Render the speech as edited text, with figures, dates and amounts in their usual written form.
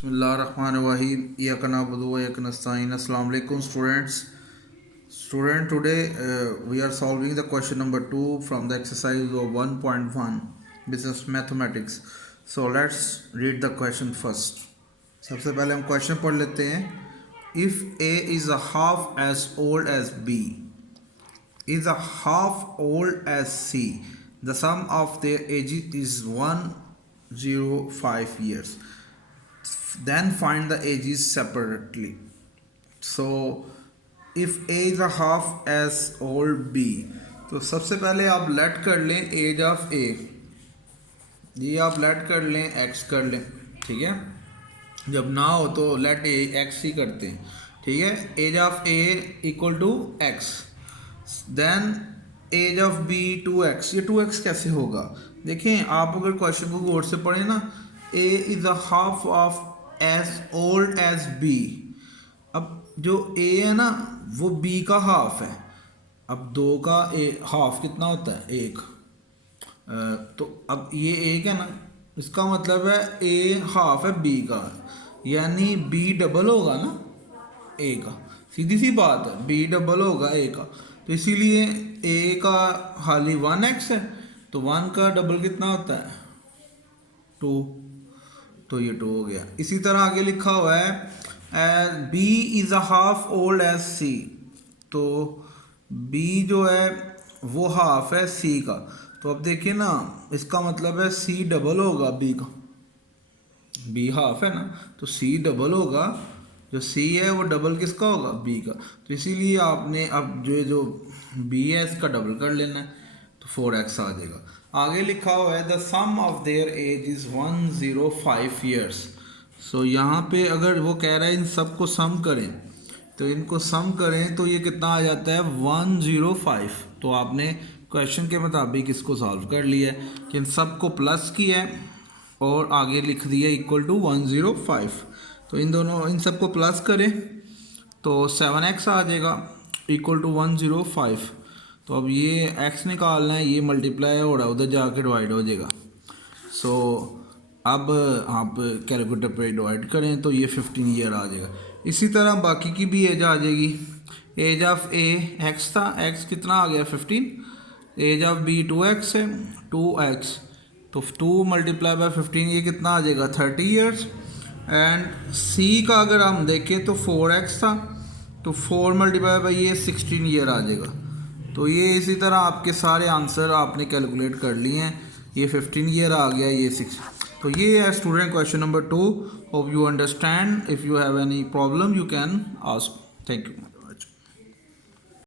Bismillahirrahmanirrahim. Iyyaka na'budu wa iyyaka nasta'in. Assalamu alaikum students. Today we are solving the question number 2 from the exercise of 1.1 business mathematics. So let's read the question first. सबसे पहले हम question पढ़ लेते हैं. If A is a half as old as B is a half old as C, the sum of their ages is 105 years. Then find the ages separately. So if A is a half as old B, तो सबसे पहले आप late कर लें as of A, ये आप late कर लें x कर लें, ठीक है. जब ना हो तो लेट ए x ही करते हैं, ठीक है. Age of A equal to x, then age of B 2x. ये 2x कैसे होगा? देखें आप अगर क्वेश्चन को गौर से पढ़ें ना, A is a half of as old as B. अब जो A है ना वो B का हाफ है. अब 2 का हाफ कितना होता है? 1. तो अब ये 1 है ना, इसका मतलब है A हाफ है B का, यानी B डबल होगा ना A का. सीधी सी बात है, B डबल होगा A का. तो इसीलिए A का खाली 1x है, तो 1 का डबल कितना होता है? 2. तो ये 2 हो गया. इसी तरह आगे लिखा हुआ है B is a half old age C. तो B जो है वो हाफ है C का. तो अब देखिए ना, इसका मतलब है C डबल होगा B का. B हाफ है ना, तो C डबल होगा. जो C है वो डबल किसका होगा? B का. तो इसीलिए आपने अब जो B है इसका डबल कर लेना है, तो 4x आ जाएगा. आगे लिखा हुआ है the sum of their ages is 105 years. So यहाँ पे अगर वो कह रहा है इन सब को सम करें, तो इनको सम करें तो ये कितना आ जाता है? 105. तो आपने क्वेश्चन के मुताबिक इसको सॉल्व कर लिया है कि इन सब को प्लस किया है और आगे लिख दिया इक्वल टू 105. तो इन सब को प्लस करें तो 7x आ जाएगा इक्वल टू 105. तो अब ये x निकालना है, ये मल्टीप्लाई हो रहा है, उधर जाके डिवाइड हो जाएगा. सो अब आप कैलकुलेटर पे डिवाइड करें तो ये 15 ईयर आ जाएगा. इसी तरह बाकी की भी एज आ जाएगी. एज ऑफ A x था, x कितना आ गया? 15. एज ऑफ B 2x है, 2x. तो 2 मल्टीप्लाई बाय 15 ये कितना आ जाएगा? 30 ईयर्स. एंड C का अगर हम देखें तो 4x था, तो 4 मल्टीप्लाई बाय ये 16 ईयर आ जाएगा. तो ये इसी तरह आपके सारे आंसर आपने कैलकुलेट कर लिए हैं. ये 15 ईयर आ गया, ये 6. तो ये है student question number 2. Hope you understand. If you have any problem you can ask. Thank you.